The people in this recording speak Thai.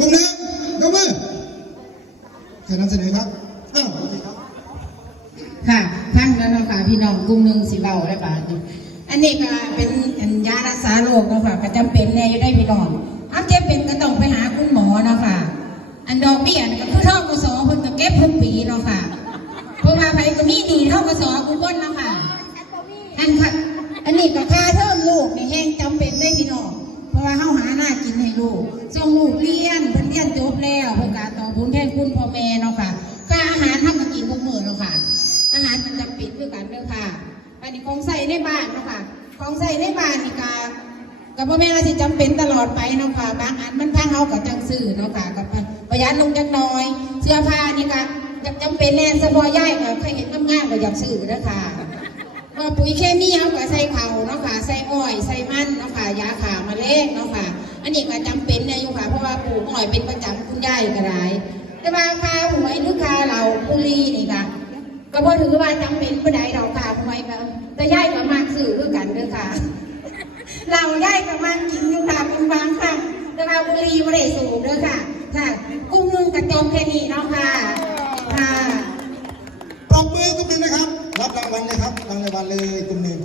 กลุ่มหนึ่งยกมือใครนำเสนอครับอ้าวค่ะท่านแล้วนะคะพี่น้องกลุ่มหนึ่งสิเบาได้ป่ะอันนี้ก็เป็นยารักษาโรคนะคะก็จำเป็นแน่อยู่ได้พี่น้องถ้าเจ็บเป็นก็ต้องไปหาคุณหมอนะคะอันดอกเบี้ยก็คือท่อกสเพิ่นก็เก็บทุกปีเนาะค่ะเพราะว่าใครก็มีดีท่อกสกูเบิ้ลเนาะค่ะอันค่ะอันนี้ก็ค่าเทอมลูกในแห้งจำเป็นได้พี่น้องเพราะว่าเฮาหาหน้ากินให้ลูกส่งลูกเรียนเพิ่นเรียนจบแล้วเพิ่นก็ต่อบุญแทนคุณพ่อแม่เนาะค่ะค่าอาหารทำมากินทุกมื้อเนาะค่ะอาหารจำเป็นคือกันเด้อค่ะอันนี้ของใส่ในบ้านเนาะค่ะของใส่ในบ้านนี่ก็บ่แม่นว่าสิจำเป็นตลอดไปเนาะค่ะบางอันมันทางเฮาก็จังซื้อเนาะค่ะก็ประหยัดลงจักหน่อยเสื้อผ้านี่ก็จำเป็นแน่เฉพาะย่ายก็ใครเห็นงามๆก็อยากซื้อเด้อค่ะปุ๋ยเคมีเฮาก็ใส่เข่าเนาะค่ะใส่อ้อยใส่มันเนาะค่ะยาฆ่าแมลงเนาะค่ะอันนี้ก็จำเป็นเนี่ยอยู่ค่ะเพราะว่าปลูกอ้อยเป็นประจำคุณยายก็ได้แต่ว่าค่าหวยหรือค่าเหล้าบุหรี่นี่ค่ะก็บ่ถือว่าจำเป็นบ่ได้ดอกค่ะหวยก็แต่ยายก็มักซื้อคือกันเด้อค่ะเราได้กับมันกินอยู่ค่ะเป็นบางครั้งแต่ว่าบุหรี่ไม่ได้สูบเด้อค่ะค่ะกุ้งนึ่งกระจงแค่นี้เนาะค่ะค่ะปรบมือกลุ่มหนึ่งนะครับรับรางวัลเลยครับรางวัลเลยกลุ่มหนึ่ง